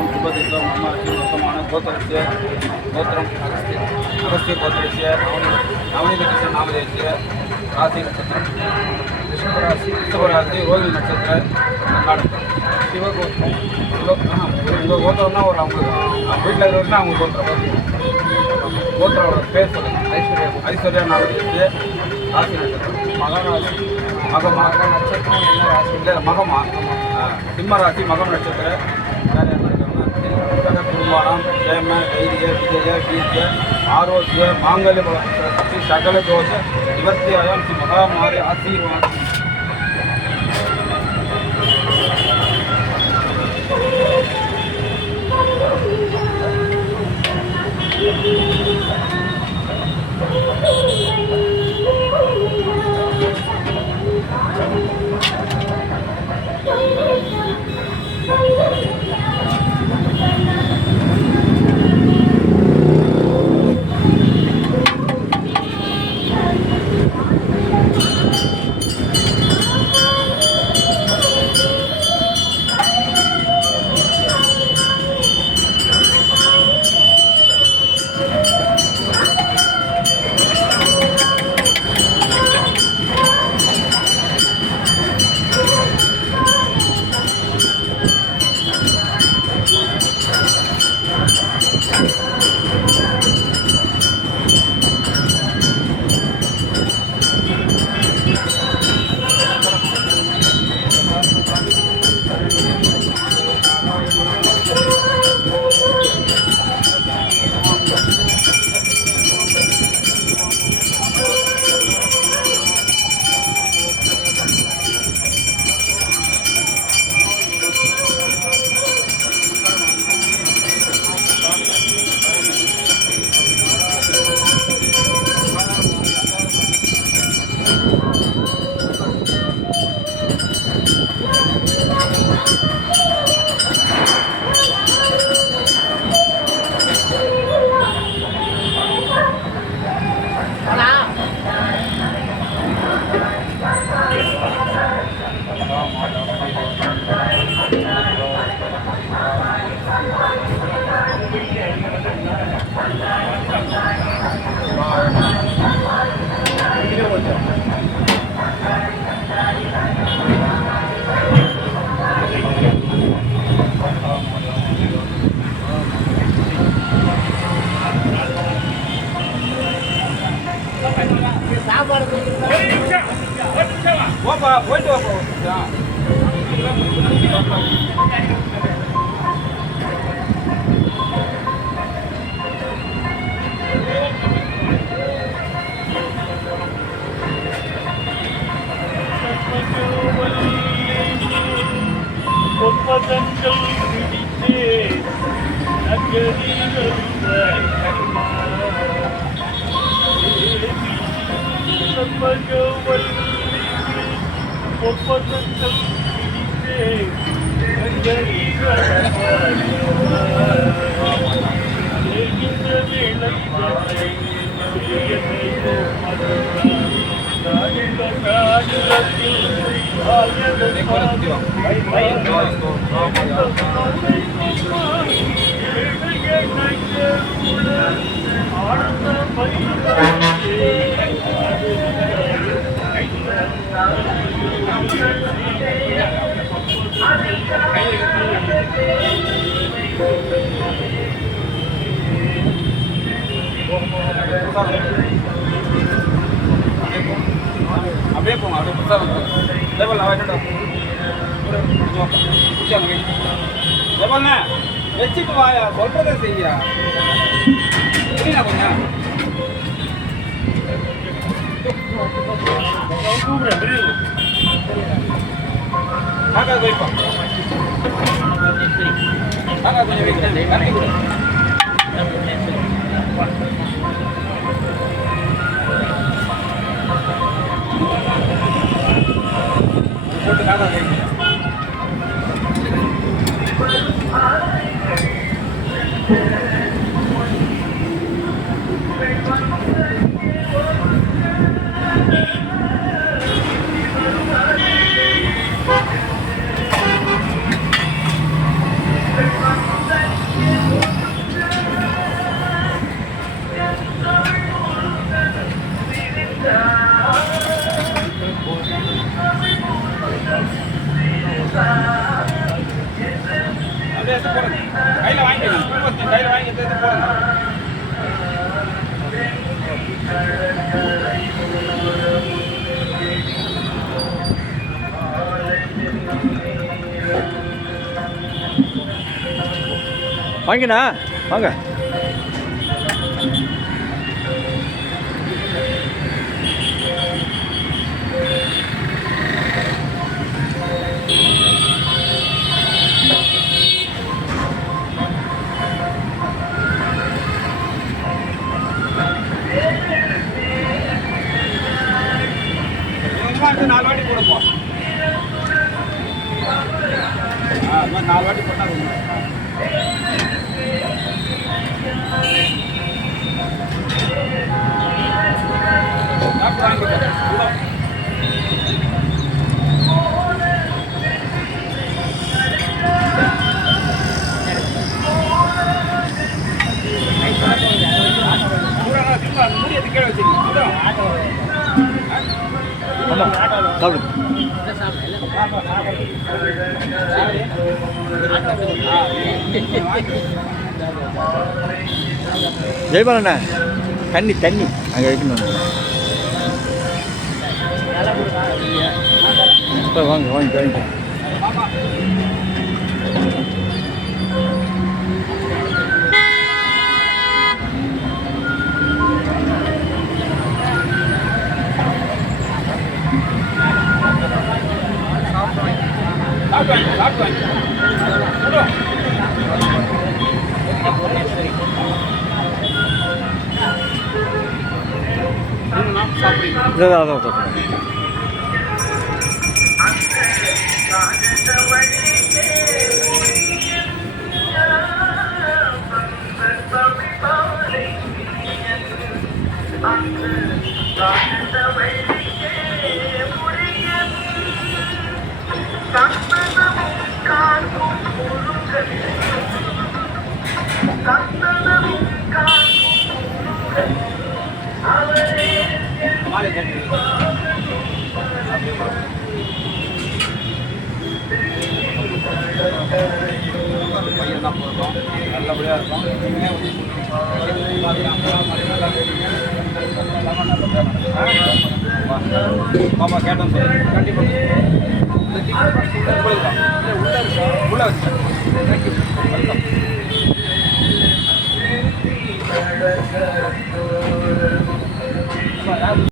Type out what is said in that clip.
शुभतिथ्यां शुभतिथ्यां मम वर्तमान गोत्रस्य गोत्रम् अगस्त्य गोत्रस्य नवनीतकृष्ण नामधेयस्य राशि नक्षत्रं ரிஷபராசி ரோஹிணி நட்சத்திரம் கர்நாடகா சிவகோத்திரம் உங்கள் கோத்திரம்னா ஒரு அவங்க வீட்டில் இருக்கிறவங்கன்னா அவங்க கோத்திரம் கோத்திரோட பேர் சொல்லுங்கள் ஐஸ்வர்யா நாமதேயस्य ராசி நட்சத்திரம் மகராசி மக நட்சத்திரம் என்ன ராசி இல்லை மகமா சிம்ம ராசி மகம் நட்சத்திரம் வேறு என்ன இருக்காங்கன்னா குடும்பம் ಕ್ಷೇಮ ಧೈರ್ಯ ವಿಜಯ ಕೀರ್ತಿಯ ಆರೋಗ್ಯ ಮಾಂಗಲ್ಯ ಬಲ ಸಕಲ ದೋಷ ನಿವೃತ್ತಿಯಾಂ ಶ್ರೀ ಮಹಾಮಾರಿ ಆಶೀರ್ವಾದ போயிட்டு ஒப்பதங்கள் பிடித்தே நகரிகள் ஒப்பதங்கள் பிடித்தே நகரிகள் அப்படியே போங்க அப்படியே புத்தகம் லேபல் லேபல்ண்ணே வச்சுட்டு வாயா சொல்றதை செய்யா புரியுதா கொஞ்சம் காக்கா போய்ப்பா காக்கா கொஞ்சம் வைக்கிறேன் கண்ணி கொடு போட்டு காக்கா வைக்கிறேன் வாங்கண்ணா வாங்க. கொஞ்சமாக எடுத்து 4 வாட்டி போடுப்போம். அது மாதிரி 4 வாட்டி போட்டால் வாங்கிட்டேன். மூடியது கீழே வச்சுருக்கீங்க. ஆமாம் சாப்பிடு. ஜெயபாலண்ணா தண்ணி தண்ணி அங்கே வைக்கணும். இப்போ வாங்க வாங்க வாங்க. அதான் சாப்பிடுங்க. பையன் தான் போடுறோம், நல்லபடியாக இருக்கும். பாப்பா கேட்டோம் சொல்லி கண்டிப்பாக உள்ள வச்சு